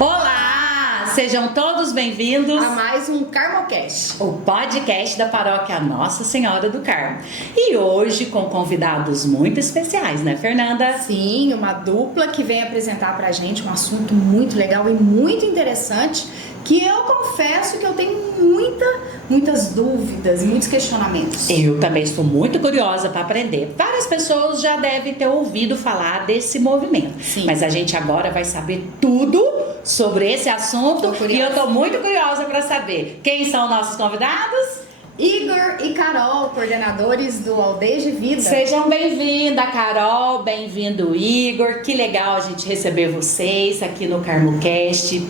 Olá! Sejam todos bem-vindos a mais um Carmocast, o podcast da paróquia Nossa Senhora do Carmo. E hoje com convidados muito especiais, né, Fernanda? Sim, uma dupla que vem apresentar pra gente um assunto muito legal e muito interessante, que eu confesso que eu tenho muitas dúvidas e muitos questionamentos. Eu também estou muito curiosa para aprender. Várias pessoas já devem ter ouvido falar desse movimento. Sim. Mas a gente agora vai saber tudo sobre esse assunto e eu estou muito curiosa para saber quem são nossos convidados. Igor e Carol, coordenadores do Aldeias de Vida. Sejam bem-vinda, Carol, bem-vindo, Igor. Que legal a gente receber vocês aqui no CarmoCast.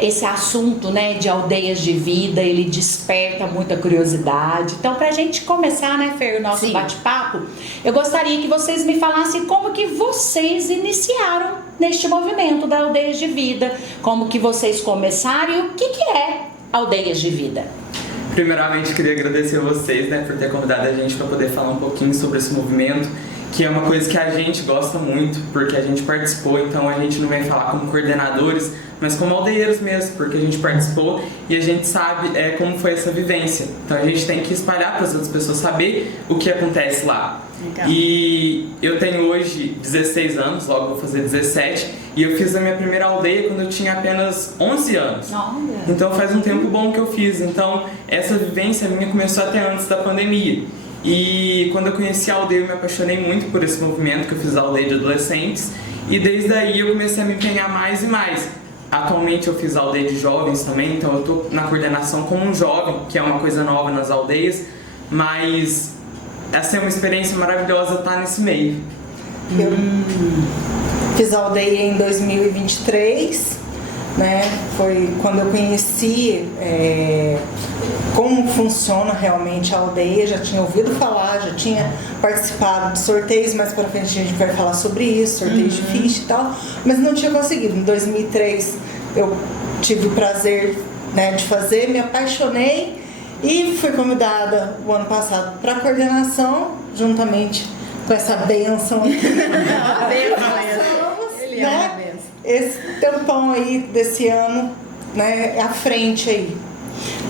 Esse assunto, né, de aldeias de vida, ele desperta muita curiosidade. Então, pra gente começar, né, Fer, o nosso bate-papo, eu gostaria que vocês me falassem como que vocês iniciaram neste movimento da Aldeias de Vida. Como que vocês começaram e o que é Aldeias de Vida? Primeiramente, queria agradecer a vocês, né, por ter convidado a gente para poder falar um pouquinho sobre esse movimento, que é uma coisa que a gente gosta muito, porque a gente participou, então a gente não vem falar como coordenadores, mas como aldeeiros mesmo, porque a gente participou e a gente sabe como foi essa vivência. Então a gente tem que espalhar para as outras pessoas saber o que acontece lá. Legal. E eu tenho hoje 16 anos, logo vou fazer 17, e eu fiz a minha primeira aldeia quando eu tinha apenas 11 anos. Olha. Então faz um tempo bom que eu fiz. Então essa vivência minha começou até antes da pandemia. E quando eu conheci a aldeia eu me apaixonei muito por esse movimento, que eu fiz a aldeia de adolescentes. E desde aí eu comecei a me empenhar mais e mais. Atualmente eu fiz a aldeia de jovens também, então eu estou na coordenação como um jovem, que é uma coisa nova nas aldeias. Mas essa é uma experiência maravilhosa estar nesse meio. Eu fiz a aldeia em 2023, né? Foi quando eu conheci como funciona realmente a aldeia. Já tinha ouvido falar, já tinha participado de sorteios, mais pra frente a gente vai falar sobre isso, sorteios de ficha e tal, mas não tinha conseguido. Em 2003 eu tive o prazer, né, de fazer, me apaixonei e fui convidada o ano passado para coordenação, juntamente com essa bênção aqui. Ele é Né? uma benção. Esse tempão aí desse ano, né, à frente aí.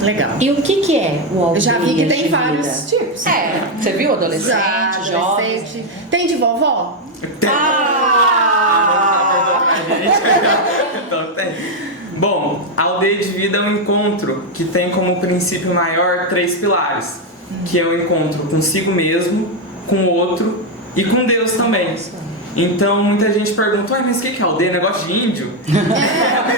Legal. E o que é o Eu Aldeias já vi que tem de vários Vida? tipos. Você viu? Adolescente, Já, jovem. adolescente. Tem de vovó? Então tem. Bom, a aldeia de vida é um encontro que tem como princípio maior 3 pilares, que é o encontro consigo mesmo, com o outro e com Deus também. Então muita gente pergunta, mas o que é aldeia? Negócio de índio?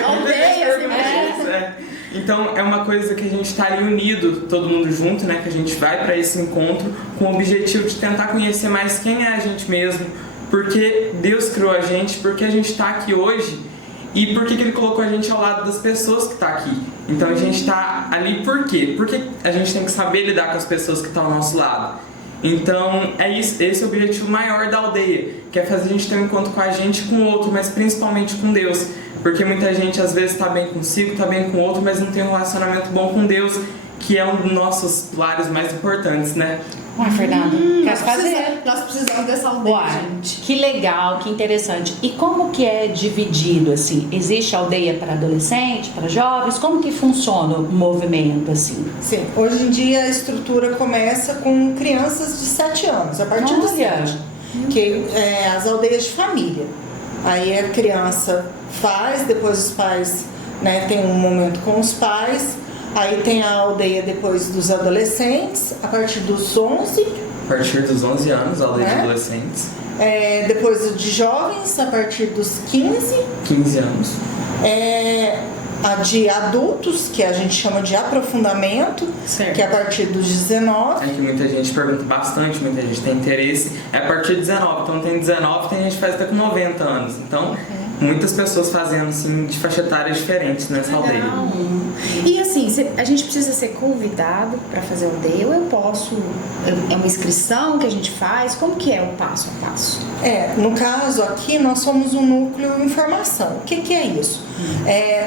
Aldeia, assim, Então é uma coisa que a gente está ali unido, todo mundo junto, né? Que a gente vai para esse encontro com o objetivo de tentar conhecer mais quem é a gente mesmo, porque Deus criou a gente, porque a gente está aqui hoje e por que Ele colocou a gente ao lado das pessoas que estão aqui. Então a gente está ali por quê? Porque a gente tem que saber lidar com as pessoas que estão ao nosso lado. Então é isso, esse é o objetivo maior da aldeia, que é fazer a gente ter um encontro com a gente e com o outro, mas principalmente com Deus. Porque muita gente às vezes está bem consigo, está bem com o outro, mas não tem um relacionamento bom com Deus, que é um dos nossos pilares mais importantes, né? Ué, Fernanda, quer fazer? Nós precisamos dessa aldeia, Uai, gente. que legal, que interessante. E como que é dividido, assim? Existe aldeia para adolescente, para jovens? Como que funciona o movimento, assim? Sim, hoje em dia a estrutura começa com crianças de 7 anos, a partir dos Olha. 7, que é as aldeias de família. Aí a criança faz, depois os pais, né, tem um momento com os pais. Aí tem a aldeia depois dos adolescentes, a partir dos 11. A partir dos 11 anos, a aldeia de Né? adolescentes. Depois de jovens, a partir dos 15. 15 anos. A de adultos, que a gente chama de aprofundamento, Certo. que é a partir dos 19. É que muita gente pergunta bastante, muita gente tem interesse. É a partir de 19. Então tem 19, tem gente que faz até com 90 anos. Então, muitas pessoas fazendo assim, de faixa etária diferentes nessa aldeia. Legal. E assim, a gente precisa ser convidado para fazer aldeia ou eu posso? É uma inscrição que a gente faz? Como que é o passo a passo? No caso aqui, nós somos um núcleo de informação. O que é isso?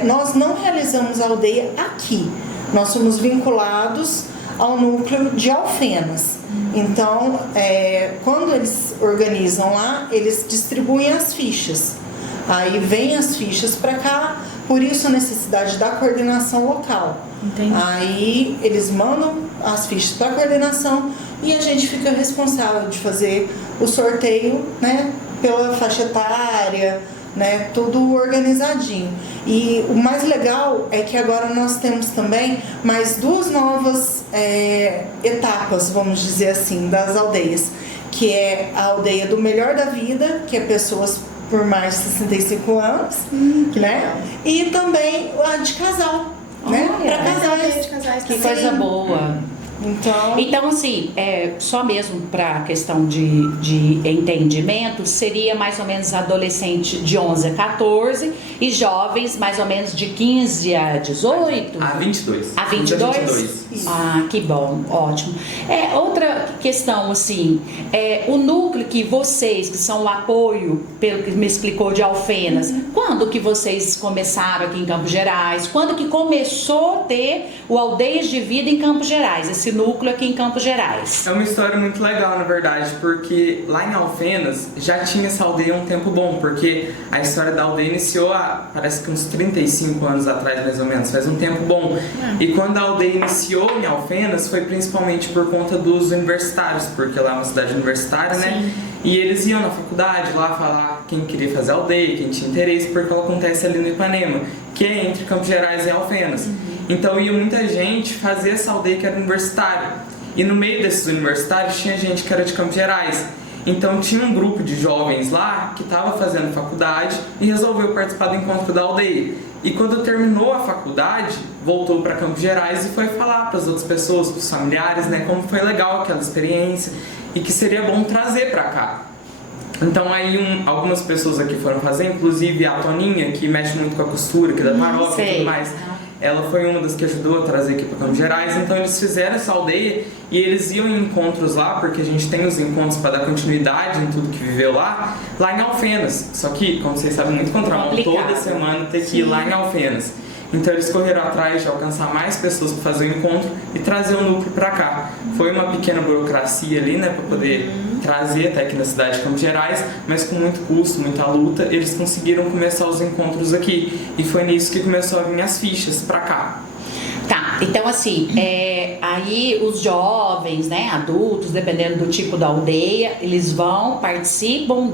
Nós não realizamos a aldeia aqui. Nós somos vinculados ao núcleo de Alfenas. Então, quando eles organizam lá, eles distribuem as fichas. Aí vem as fichas para cá, por isso a necessidade da coordenação local. Entendi. Aí eles mandam as fichas para a coordenação e a gente fica responsável de fazer o sorteio, né, pela faixa etária, né, tudo organizadinho. E o mais legal é que agora nós temos também mais 2 novas etapas, vamos dizer assim, das aldeias, que é a aldeia do Melhor da Vida, que é pessoas por mais de 65 anos, né? E também a de casal, né? Para casais. Que coisa boa. Então, assim, só mesmo para a questão de entendimento, seria mais ou menos adolescente de 11 a 14 e jovens mais ou menos de 15 a 18? A 22. A 22? Ah, que bom, ótimo. Outra questão, assim, o núcleo que vocês, que são o apoio, pelo que me explicou, de Alfenas, quando que vocês começaram aqui em Campos Gerais? Quando que começou a ter o Aldeias de Vida em Campos Gerais, esse núcleo aqui em Campos Gerais? É uma história muito legal, na verdade, porque lá em Alfenas já tinha essa aldeia há um tempo bom, porque a história da aldeia iniciou há, parece que uns 35 anos atrás, mais ou menos, faz um tempo bom. E quando a aldeia iniciou em Alfenas, foi principalmente por conta dos universitários, porque lá é uma cidade universitária, né? E eles iam na faculdade lá falar quem queria fazer aldeia, quem tinha interesse, porque ela acontece ali no Ipanema, que é entre Campos Gerais e Alfenas. Então ia muita gente fazer essa aldeia que era universitária. E no meio desses universitários tinha gente que era de Campos Gerais. Então tinha um grupo de jovens lá que estava fazendo faculdade e resolveu participar do encontro da aldeia. E quando terminou a faculdade, voltou para Campos Gerais e foi falar para as outras pessoas, para os familiares, né, como foi legal aquela experiência e que seria bom trazer para cá. Então aí algumas pessoas aqui foram fazer, inclusive a Toninha, que mexe muito com a costura aqui da paróquia e tudo mais. Ela foi uma das que ajudou a trazer aqui para Campos Gerais. Então eles fizeram essa aldeia e eles iam em encontros lá, porque a gente tem os encontros para dar continuidade em tudo que viveu lá em Alfenas. Só que, como vocês sabem, muito contramão, toda semana ter que ir lá em Alfenas. Então eles correram atrás de alcançar mais pessoas para fazer o encontro e trazer o núcleo para cá. Foi uma pequena burocracia ali, né, para poder trazer até aqui na cidade de Campos Gerais, mas com muito custo, muita luta, eles conseguiram começar os encontros aqui. E foi nisso que começou a vir as fichas para cá. Tá, então assim, aí os jovens, né, adultos, dependendo do tipo da aldeia, eles participam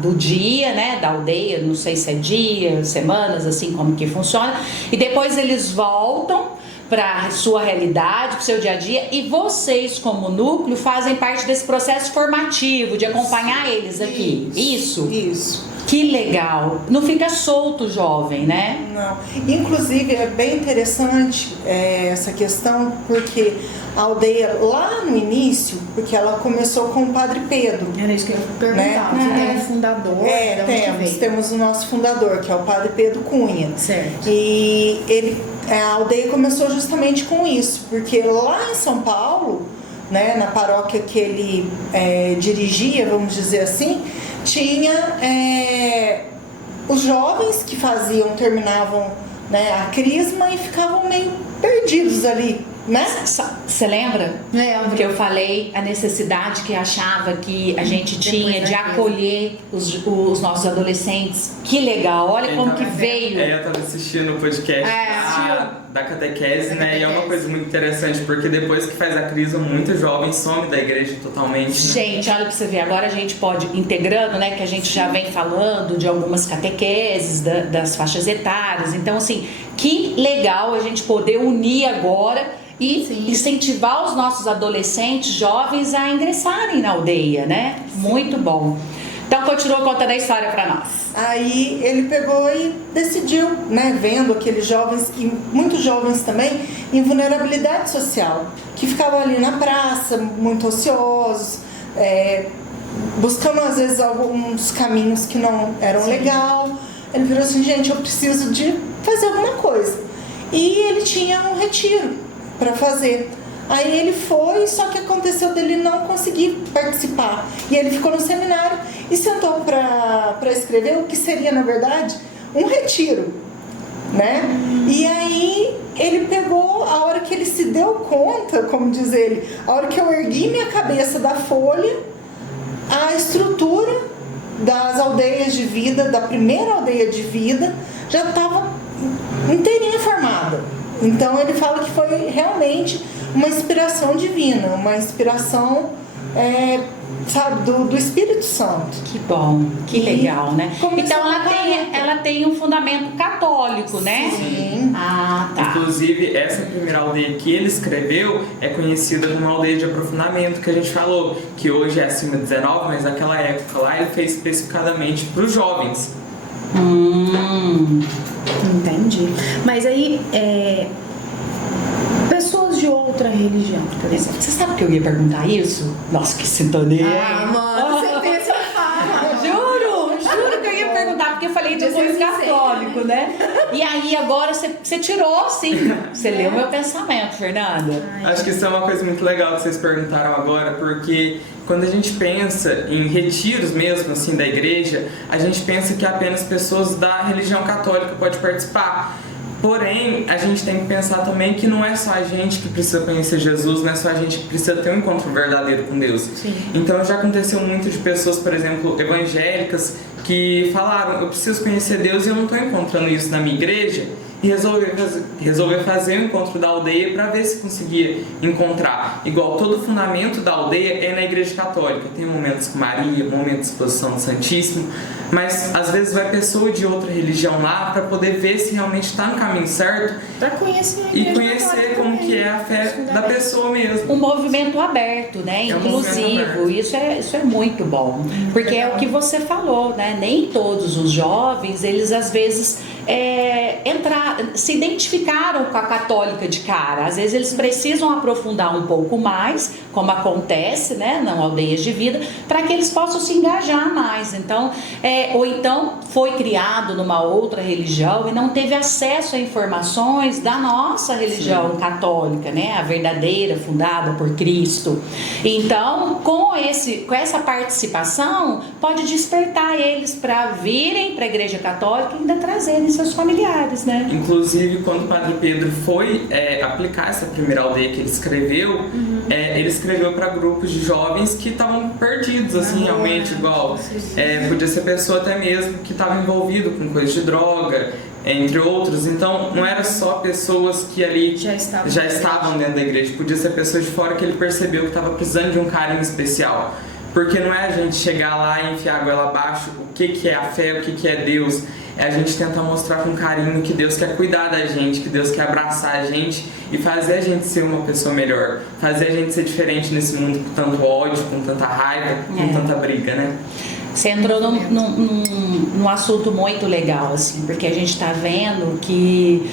do dia, né, da aldeia, não sei se é dia, semanas, assim, como que funciona, e depois eles voltam para sua realidade, para o seu dia a dia, e vocês, como núcleo, fazem parte desse processo formativo, de acompanhar eles aqui, isso? Isso. Que legal! Não fica solto o jovem, né? Não. Inclusive, é bem interessante essa questão, porque a aldeia, lá no início, porque ela começou com o Padre Pedro. Era isso que eu ia perguntar. Né? Você tem um fundador? Temos o nosso fundador, que é o Padre Pedro Cunha. Certo. E a aldeia começou justamente com isso, porque lá em São Paulo, né, na paróquia que ele dirigia, vamos dizer assim, tinha os jovens que terminavam, né, a crisma e ficavam meio perdidos ali, né? Você lembra? Lembro. Que eu falei a necessidade que achava que a gente tinha de acolher os nossos adolescentes. Que legal, olha como que veio. Eu tava assistindo o podcast da catequese, né? E é uma coisa muito interessante, porque depois que faz a crisma, muitos jovens somem da igreja totalmente, né? Gente, olha pra você ver, agora a gente pode, integrando, né, que a gente já vem falando de algumas catequeses, das faixas etárias. Então, assim, que legal a gente poder unir agora e incentivar os nossos adolescentes, jovens a ingressarem na aldeia, né? Sim. Muito bom. Então, continua contando a história para nós. Aí ele pegou e decidiu, né, vendo aqueles jovens, e muitos jovens também, em vulnerabilidade social, que ficavam ali na praça, muito ociosos, buscando às vezes alguns caminhos que não eram legais. Ele virou assim, gente, eu preciso de fazer alguma coisa. E ele tinha um retiro para fazer. Aí ele foi, só que aconteceu dele não conseguir participar. E ele ficou no seminário e sentou para escrever o que seria, na verdade, um retiro, né? E aí ele pegou, a hora que ele se deu conta, como diz ele, a hora que eu ergui minha cabeça da folha, a estrutura das aldeias de vida, da primeira aldeia de vida, já estava inteirinha formada. Então ele fala que foi realmente uma inspiração divina, uma inspiração, sabe, do Espírito Santo. Que bom, que legal, né? Começou Então com ela tem um fundamento católico, né? Sim. Ah, tá. Inclusive, essa primeira aldeia que ele escreveu é conhecida como aldeia de aprofundamento, que a gente falou, que hoje é acima de 19, mas naquela época lá ele fez especificadamente para os jovens. Entendi. Mas aí, pessoas de outra religião, por exemplo. Você sabe que eu ia perguntar isso? Nossa, que sintonia! Mano, você pensa e fala. Juro que eu ia perguntar, porque eu falei de coisa católico, né? E aí agora você tirou, sim. Você leu meu pensamento, Fernanda. Acho que isso é uma coisa muito legal que vocês perguntaram agora, porque quando a gente pensa em retiros mesmo, assim, da igreja, a gente pensa que apenas pessoas da religião católica podem participar. Porém, a gente tem que pensar também que não é só a gente que precisa conhecer Jesus, não é só a gente que precisa ter um encontro verdadeiro com Deus. Sim. Então já aconteceu muito de pessoas, por exemplo, evangélicas, que falaram, eu preciso conhecer Deus e eu não estou encontrando isso na minha igreja, e resolver fazer o encontro da aldeia para ver se conseguia encontrar. Igual todo o fundamento da aldeia é na igreja católica. Tem momentos com Maria, momentos de exposição do Santíssimo, mas às vezes vai pessoa de outra religião lá para poder ver se realmente está no caminho certo Pra conhecer a e igreja conhecer católica como também. que é a fé da pessoa mesmo. Um movimento aberto, né? É um movimento Inclusivo. aberto. Isso é muito bom. Porque é o que você falou, né? Nem todos os jovens, eles às vezes se identificaram com a católica de cara. Às vezes eles precisam aprofundar um pouco mais, como acontece, né, nas aldeias de vida, para que eles possam se engajar mais. Então, ou então foi criado numa outra religião e não teve acesso a informações da nossa religião católica, né, a verdadeira, fundada por Cristo. Então, com essa participação, pode despertar eles para virem para a Igreja Católica e ainda trazerem seus familiares, né? Inclusive, quando o Padre Pedro foi aplicar essa primeira aldeia que ele escreveu, ele escreveu para grupos de jovens que estavam perdidos, assim, realmente, igual. Podia ser pessoa até mesmo que estava envolvido com coisa de droga, entre outros. Então, não era só pessoas que ali já estavam dentro da igreja. Podia ser pessoas de fora que ele percebeu que estava precisando de um carinho especial. Porque não é a gente chegar lá e enfiar a goela abaixo o que é a fé, o que é Deus. É a gente tentar mostrar com carinho que Deus quer cuidar da gente, que Deus quer abraçar a gente e fazer a gente ser uma pessoa melhor. Fazer a gente ser diferente nesse mundo com tanto ódio, com tanta raiva, com tanta briga, né? Você entrou num assunto muito legal, assim, porque a gente está vendo que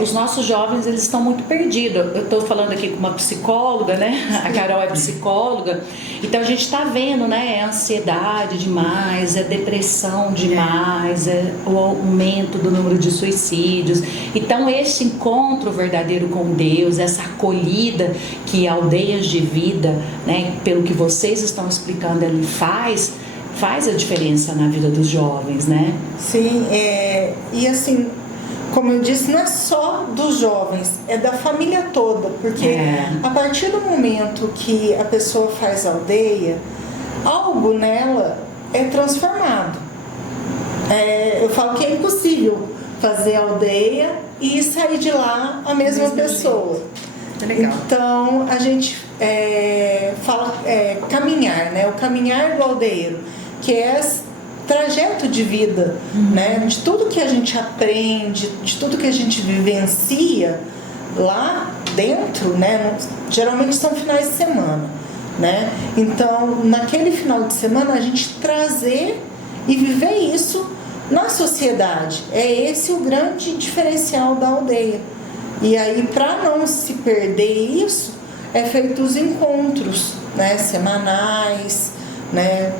os nossos jovens, eles estão muito perdidos. Eu estou falando aqui com uma psicóloga, né? A Carol é psicóloga. Então a gente está vendo, né? É ansiedade demais, é depressão demais, é o aumento do número de suicídios. Então esse encontro verdadeiro com Deus, essa acolhida que aldeias de vida, né? Pelo que vocês estão explicando ali faz a diferença na vida dos jovens, né? Sim, e assim, como eu disse, não é só dos jovens, é da família toda, porque a partir do momento que a pessoa faz aldeia, algo nela é transformado. Eu falo que é impossível fazer aldeia e sair de lá a mesma pessoa. Legal. Então, a gente fala caminhar, né? O caminhar do aldeiro, que é esse trajeto de vida, né? De tudo que a gente aprende, de tudo que a gente vivencia lá dentro, né? Geralmente são finais de semana, né? Então, naquele final de semana, a gente trazer e viver isso na sociedade. É esse o grande diferencial da aldeia. E aí, para não se perder isso, é feito os encontros, né? Semanais, né?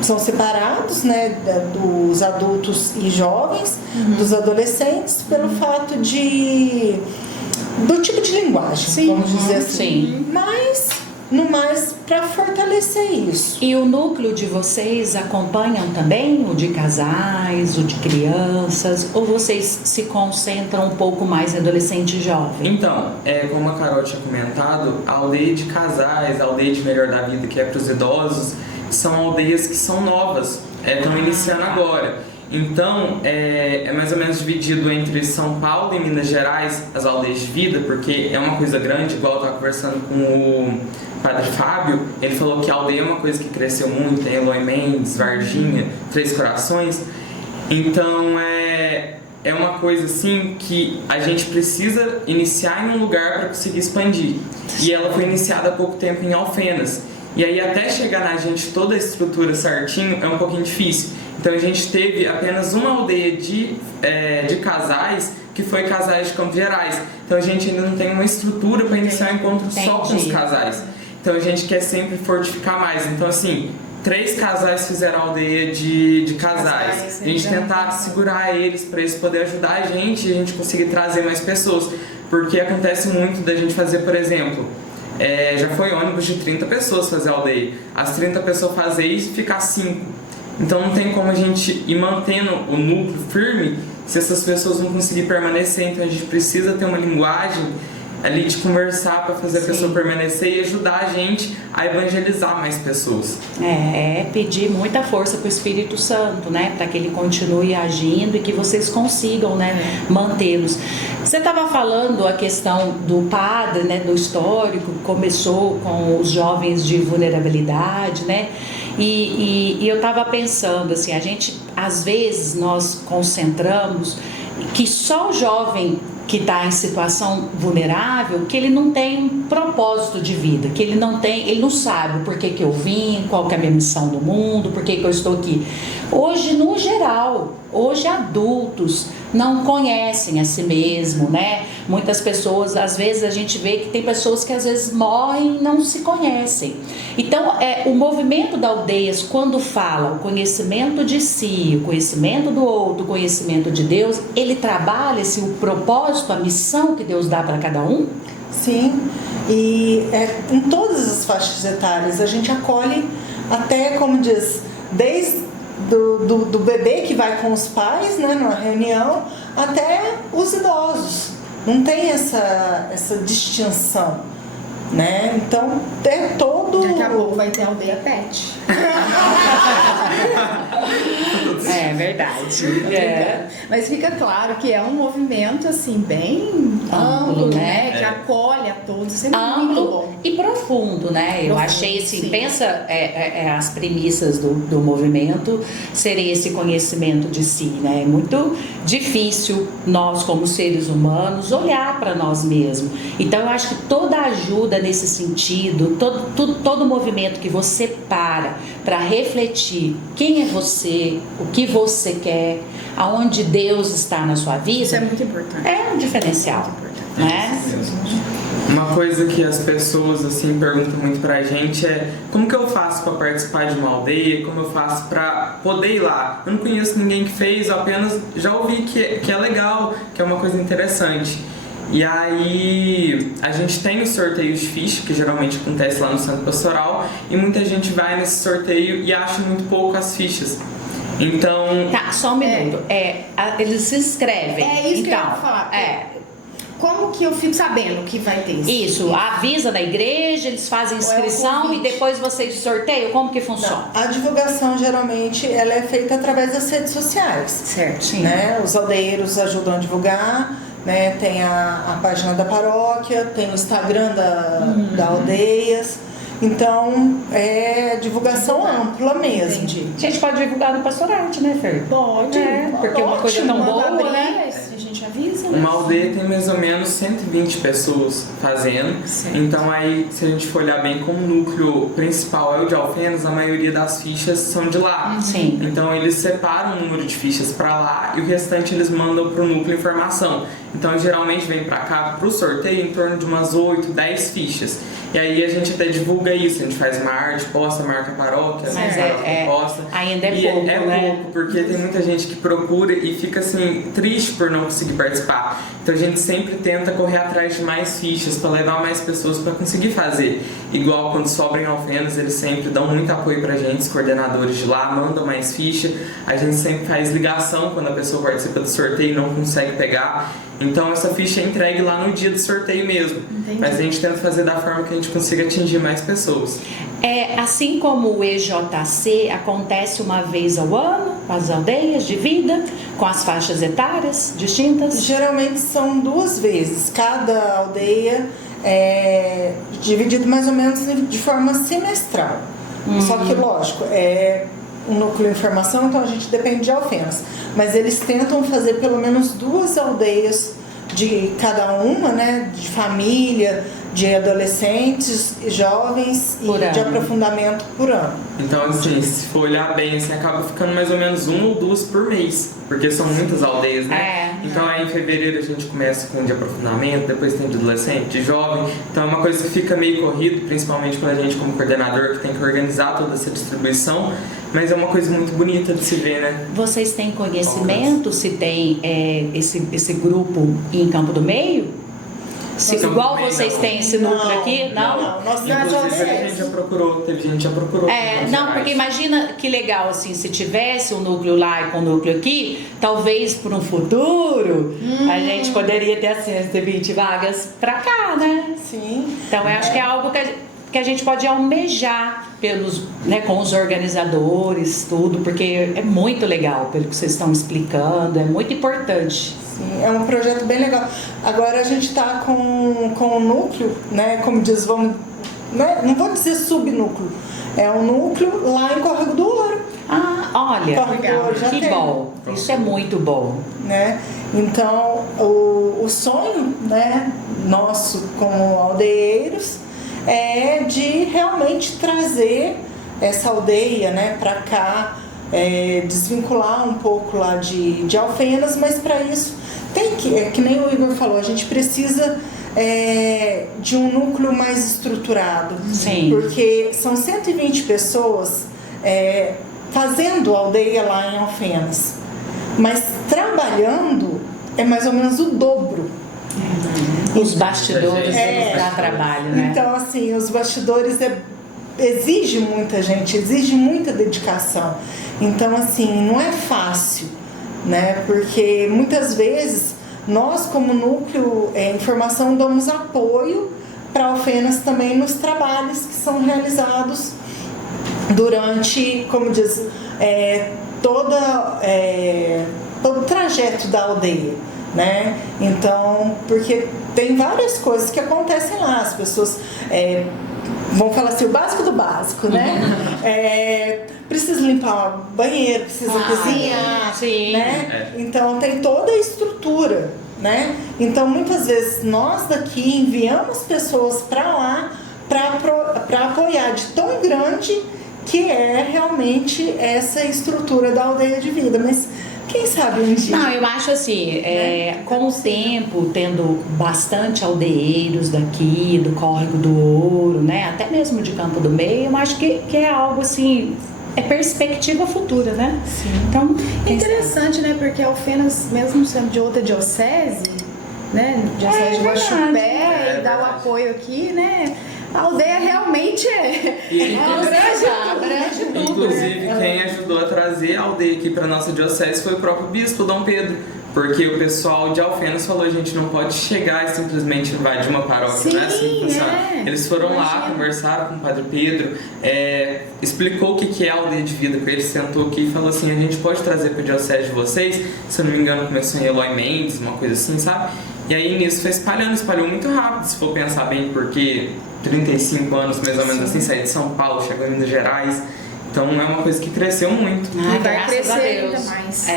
São separados, né, dos adultos e jovens, dos adolescentes, pelo fato do tipo de linguagem, vamos dizer assim. Mas, no mais, para fortalecer isso. E o núcleo de vocês acompanham também o de casais, o de crianças, ou vocês se concentram um pouco mais em adolescente e jovem? Então, como a Carol tinha comentado, a aldeia de casais, a aldeia de melhor da vida, que é para os idosos, são aldeias que são novas, estão iniciando agora. Então, é mais ou menos dividido entre São Paulo e Minas Gerais, as aldeias de vida, porque é uma coisa grande, igual eu estava conversando com o Padre Fábio, ele falou que a aldeia é uma coisa que cresceu muito, tem Eloy Mendes, Varginha, Três Corações. Então, é uma coisa assim que a gente precisa iniciar em um lugar para conseguir expandir. E ela foi iniciada há pouco tempo em Alfenas. E aí até chegar na gente toda a estrutura certinho é um pouquinho difícil. Então a gente teve apenas uma aldeia de casais, que foi Casais de Campos Gerais. Então a gente ainda não tem uma estrutura para iniciar o encontro só com os casais. Então a gente quer sempre fortificar mais. Então assim, 3 casais fizeram a aldeia de casais. A gente tentar segurar eles para eles poderem ajudar a gente e a gente conseguir trazer mais pessoas. Porque acontece muito da gente fazer, por exemplo, já foi ônibus de 30 pessoas fazer a aldeia. As 30 pessoas fazer isso e ficar 5. Então não tem como a gente ir mantendo o núcleo firme se essas pessoas não conseguirem permanecer. Então a gente precisa ter uma linguagem ali de conversar para fazer a pessoa permanecer e ajudar a gente a evangelizar mais pessoas. Pedir muita força para o Espírito Santo, né? Para que ele continue agindo e que vocês consigam, né, mantê-los. Você estava falando a questão do padre, né, do histórico, começou com os jovens de vulnerabilidade, né? E eu estava pensando assim, a gente, às vezes, nós concentramos que só o jovem que está em situação vulnerável, que ele não tem um propósito de vida, que ele não sabe por que eu vim, qual que é a minha missão no mundo, por que eu estou aqui. Hoje, no geral, adultos não conhecem a si mesmo, né? Muitas pessoas, às vezes a gente vê que tem pessoas que às vezes morrem e não se conhecem. Então, o movimento da Aldeias, quando fala o conhecimento de si, o conhecimento do outro, o conhecimento de Deus, ele trabalha o propósito, a missão que Deus dá para cada um? Sim, e em todas as faixas etárias a gente acolhe até, como diz, desde do bebê que vai com os pais, né, numa reunião, até os idosos. Não tem essa distinção, né? Então é todo... Daqui a pouco vai ter aldeia pet. É verdade. Mas fica claro que é um movimento assim bem amplo, né? Que acolhe a todos. Isso é muito bom. E profundo, né? Eu achei assim, sim. Pensa as premissas do movimento serem esse conhecimento de si, né? É muito difícil nós, como seres humanos, olhar para nós mesmos. Então eu acho que toda ajuda nesse sentido, todo movimento que você para refletir quem é você, o que você quer, aonde Deus está na sua vida, isso é muito importante. É um diferencial, né? Uma coisa que as pessoas assim perguntam muito pra gente é como que eu faço para participar de uma aldeia, como eu faço para poder ir lá. Eu não conheço ninguém que fez, eu apenas já ouvi que é legal, que é uma coisa interessante. E aí a gente tem os sorteios de ficha, que geralmente acontece lá no Centro Pastoral, e muita gente vai nesse sorteio e acha muito pouco as fichas. Então... Tá, só um minuto. Eles se inscrevem. É isso então, que eu ia falar. Como que eu fico sabendo que vai ter isso? Isso, avisa na igreja, eles fazem inscrição e depois vocês sorteiam? Como que funciona? Não, a divulgação geralmente ela é feita através das redes sociais. Certo. Né? Os aldeieiros ajudam a divulgar, né? Tem a página da paróquia, tem o Instagram da Aldeias. Então, é divulgação ampla mesmo. Entendi. A gente pode divulgar no pastorate, né, Fer? Pode. Porque uma coisa tão boa, né? A gente avisa. Uma aldeia tem mais ou menos 120 pessoas fazendo. Certo. Então aí, se a gente for olhar bem, como o núcleo principal é o de Alfenas, a maioria das fichas são de lá. Sim. Então eles separam o número de fichas para lá e o restante eles mandam para o núcleo informação. Então geralmente vem para cá para o sorteio em torno de umas 8, 10 fichas. E aí a gente até divulga isso, a gente faz uma arte, posta, marca a paróquia, Mas posta. Ainda é e pouco, é né? pouco, porque tem muita gente que procura e fica assim, triste por não conseguir participar. Então a gente sempre tenta correr atrás de mais fichas para levar mais pessoas para conseguir fazer. Igual quando sobram em Alfenas, eles sempre dão muito apoio pra gente, os coordenadores de lá, mandam mais ficha. A gente sempre faz ligação quando a pessoa participa do sorteio e não consegue pegar. Então essa ficha é entregue lá no dia do sorteio mesmo. Entendi. Mas a gente tenta fazer da forma que a gente consiga atingir mais pessoas. Assim como o EJC acontece uma vez ao ano, com as aldeias de vida, com as faixas etárias distintas? Geralmente são 2 vezes. Cada aldeia é dividido mais ou menos de forma semestral. Só que, lógico, é um núcleo de informação, então a gente depende de Alfenas. Mas eles tentam fazer pelo menos 2 aldeias de cada uma, né? De família, de adolescentes, jovens Por e de ano. aprofundamento por ano. Então, assim, se for olhar bem, assim, acaba ficando mais ou menos 1 ou 2 por mês, porque são muitas aldeias, né? Então, aí em fevereiro a gente começa com de aprofundamento, depois tem de adolescente, de jovem. Então, é uma coisa que fica meio corrido, principalmente para a gente como coordenador, que tem que organizar toda essa distribuição, mas é uma coisa muito bonita de se ver, né? Vocês têm conhecimento se tem esse grupo em Campo do Meio? Campo Igual do Meio, vocês não. têm esse núcleo aqui? Não, nós temos Inclusive, aldeias. a gente já procurou, teve gente que já procurou. Não, porque imagina que legal assim, se tivesse um núcleo lá e com um núcleo aqui, talvez por um futuro a gente poderia ter assim, 20 vagas pra cá, né? Sim. Então eu acho que é algo que a gente pode almejar com os organizadores, tudo, porque é muito legal pelo que vocês estão explicando, é muito importante. Sim, é um projeto bem legal. Agora a gente está com o núcleo, né? Como diz, não vou dizer subnúcleo, é um núcleo lá em Córrego do Ouro. Olha, Córrego do Ouro já que tem, bom, isso é muito bom. né? Então o sonho, né, nosso como aldeeiros é de realmente trazer essa aldeia, né, para cá, desvincular um pouco lá de Alfenas, mas para isso tem que nem o Igor falou, a gente precisa de um núcleo mais estruturado. Sim. Porque são 120 pessoas fazendo aldeia lá em Alfenas, mas trabalhando é mais ou menos o dobro. Os bastidores É. dá trabalho, né? Então, assim, os bastidores exigem muita gente, exige muita dedicação. Então, assim, não é fácil, né? Porque muitas vezes nós, como núcleo informação, damos apoio para Alfenas também nos trabalhos que são realizados durante, como diz, todo o trajeto da aldeia, né? Então, porque tem várias coisas que acontecem lá, as pessoas vão falar assim, o básico do básico, né? Precisa limpar o banheiro, precisa cozinhar, sim. né? Então tem toda a estrutura, né? Então muitas vezes nós daqui enviamos pessoas para lá para apoiar de tão grande que é realmente essa estrutura da aldeia de vida, mas quem sabe um dia. Não, eu acho assim, com o tempo, tendo bastante aldeeiros daqui, do Córrego do Ouro, né? Até mesmo de Campo do Meio, eu acho que é algo assim, é perspectiva futura, né? Sim. Então, É interessante, né? Porque Alfenas, mesmo sendo de outra diocese, né? Diocese de verdade. Guaxupé, e dá o apoio aqui, né? A aldeia realmente abrange tudo. Inclusive, quem ajudou a trazer a aldeia aqui para nossa diocese foi o próprio bispo Dom Pedro, porque o pessoal de Alfenas falou, a gente não pode chegar e simplesmente invadir uma paróquia, não é assim que funciona. Eles foram lá, conversaram com o Padre Pedro, explicou o que é a aldeia de vida para ele, sentou aqui e falou assim, a gente pode trazer para a diocese de vocês, se eu não me engano começou em Eloy Mendes, uma coisa assim, sabe? E aí nisso foi espalhou muito rápido, se for pensar bem, porque 35 anos mais ou menos assim, saí de São Paulo, chegou em Minas Gerais. Então é uma coisa que cresceu muito. E vai graças crescer a Deus. ainda mais.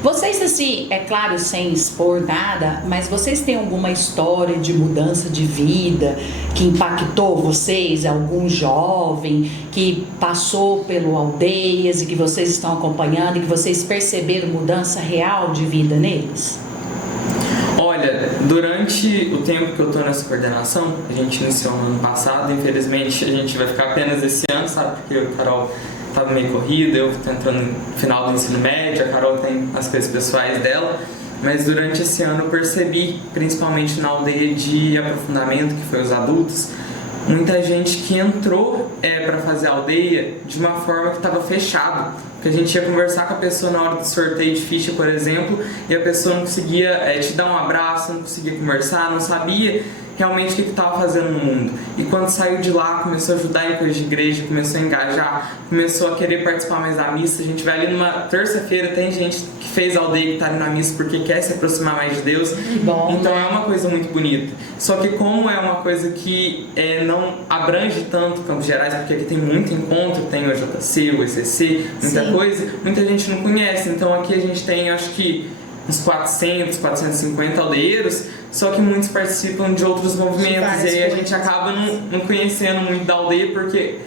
Vocês, assim, é claro, sem expor nada, mas vocês têm alguma história de mudança de vida que impactou vocês? Algum jovem que passou pelo Aldeias e que vocês estão acompanhando e que vocês perceberam mudança real de vida neles? Olha, durante o tempo que eu tô nessa coordenação, a gente iniciou no ano passado, infelizmente a gente vai ficar apenas esse ano, sabe? Porque a Carol tava meio corrida, eu tô entrando no final do ensino médio, a Carol tem as coisas pessoais dela, mas durante esse ano eu percebi, principalmente na aldeia de aprofundamento, que foi os adultos, muita gente que entrou para fazer a aldeia de uma forma que estava fechado, que a gente ia conversar com a pessoa na hora do sorteio de ficha, por exemplo, e a pessoa não conseguia te dar um abraço, não conseguia conversar, não sabia realmente o que estava fazendo no mundo. E quando saiu de lá, começou a ajudar em coisas de igreja, começou a engajar, começou a querer participar mais da missa. A gente vai ali numa terça-feira, tem gente que fez aldeia que está ali na missa porque quer se aproximar mais de Deus. Bom, então é uma coisa muito bonita. Só que como é uma coisa que não abrange tanto Campos Gerais, porque aqui tem muito encontro, tem o JC, o ECC, muita coisa, muita gente não conhece. Então aqui a gente tem, acho que, uns 400, 450 aldeeiros, só que muitos participam de outros movimentos, e aí a gente acaba não conhecendo muito da aldeia, porque,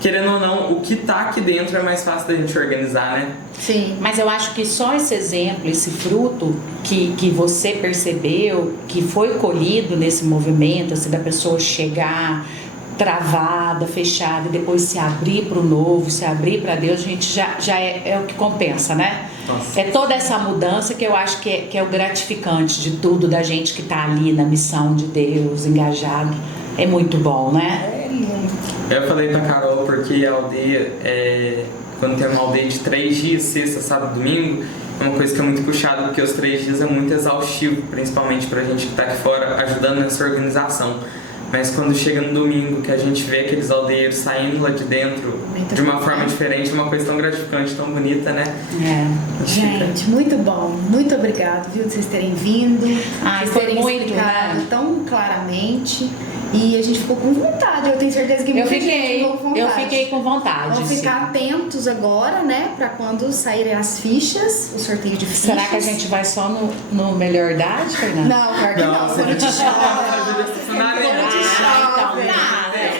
querendo ou não, o que tá aqui dentro é mais fácil da gente organizar, né? Sim. Mas eu acho que só esse exemplo, esse fruto que você percebeu, que foi colhido nesse movimento, assim, da pessoa chegar travada, fechada, e depois se abrir para o novo, se abrir para Deus, a gente já é o que compensa, né? Nossa. É toda essa mudança que eu acho que é o gratificante de tudo, da gente que tá ali na missão de Deus, engajado. É muito bom, né? É lindo. Eu falei pra Carol porque a aldeia, quando tem uma aldeia de 3 dias, sexta, sábado, domingo, é uma coisa que é muito puxada, porque os 3 dias é muito exaustivo, principalmente pra gente que tá aqui fora ajudando nessa organização. Mas quando chega no domingo, que a gente vê aqueles aldeiros saindo lá de dentro de uma forma diferente, é uma coisa tão gratificante, tão bonita, né? Gente, muito bom. Muito obrigado, viu, de vocês terem vindo. Ai, vocês foi terem muito, explicado né? tão claramente. E a gente ficou com vontade. Eu tenho certeza que muita gente ficou com vontade. Eu fiquei com vontade. Vamos ficar atentos agora, né? Pra quando saírem as fichas, o sorteio de fichas. Será que a gente vai só no Melhor Idade, Fernanda? Não, claro que não. você Quando te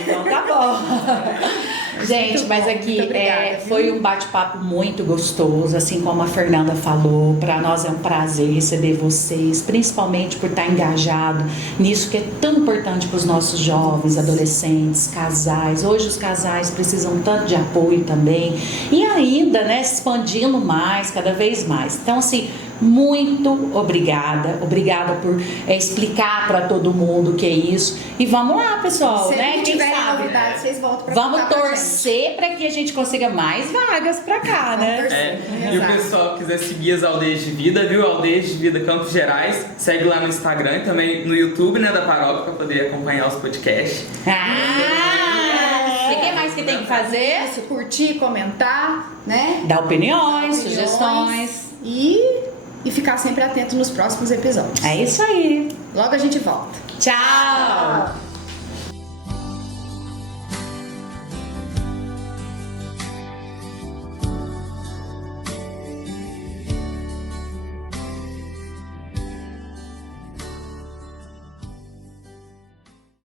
Então tá bom. Gente, mas aqui muito obrigada, foi um bate-papo muito gostoso, assim como a Fernanda falou. Para nós é um prazer receber vocês, principalmente por estar engajado nisso que é tão importante para os nossos jovens, adolescentes, casais. Hoje os casais precisam tanto de apoio também, e ainda, né, se expandindo mais, cada vez mais. Então, assim, muito obrigada por explicar para todo mundo o que é isso. E vamos lá, pessoal, Sempre né? que Quem tiver sabe? novidade, vocês voltam pra Vamos contar pra torcer para que a gente consiga mais vagas para cá, né? E o pessoal que quiser seguir as Aldeias de Vida, viu? Aldeias de Vida Campos Gerais, segue lá no Instagram e também no YouTube, né, da paróquia, para poder acompanhar os podcasts. E o que mais que tem que fazer? Isso, curtir, comentar, né? Dar opiniões, sugestões. E ficar sempre atento nos próximos episódios. É isso aí. Logo a gente volta. Tchau!